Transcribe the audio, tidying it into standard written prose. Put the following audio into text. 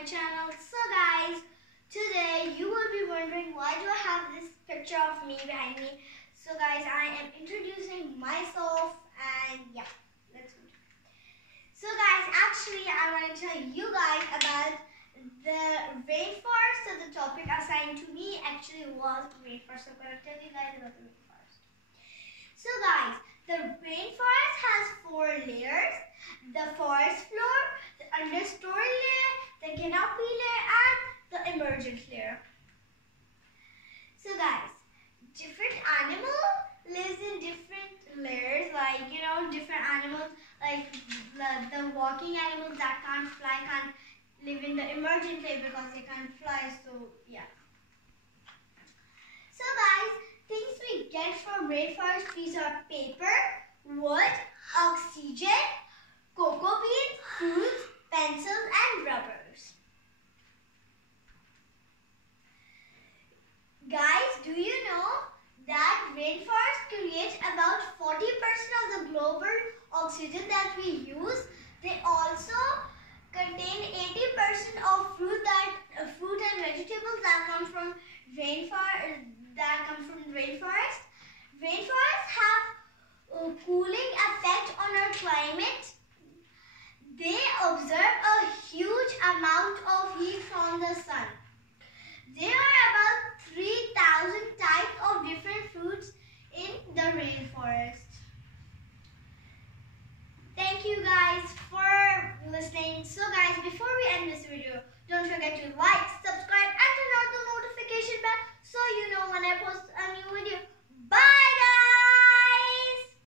my channel. So guys, today you will be wondering why do I have this picture of me behind me. So guys, I am introducing myself and yeah, let's go. So guys, actually I want to tell you guys about the rainforest. So the topic assigned to me actually was rainforest. So I'm going to tell you guys about the rainforest. So guys, the rainforest has 4 layers: the forest floor, the understory layer, the canopy layer, and the emergent layer. So guys, different animal lives in different layers, like different animals like the walking animals that can't fly can't live in the emergent layer because they can't fly. So yeah. So guys, things we get from rainforest trees are paper, wood, oxygen, cocoa beans, fruits, pencils, and rubbers. Guys, do you know that rainforest creates about 40% of the global oxygen that we use? They also contain 80% of fruit and vegetables that come from rainforest. Rainforests have a cooling effect on our climate. They absorb a huge amount of heat from the sun. There are about 3,000 types of different fruits in the rainforest. Thank you guys for listening. So guys, before we end this video, don't forget to like, subscribe, and turn on the notification bell so you know when I post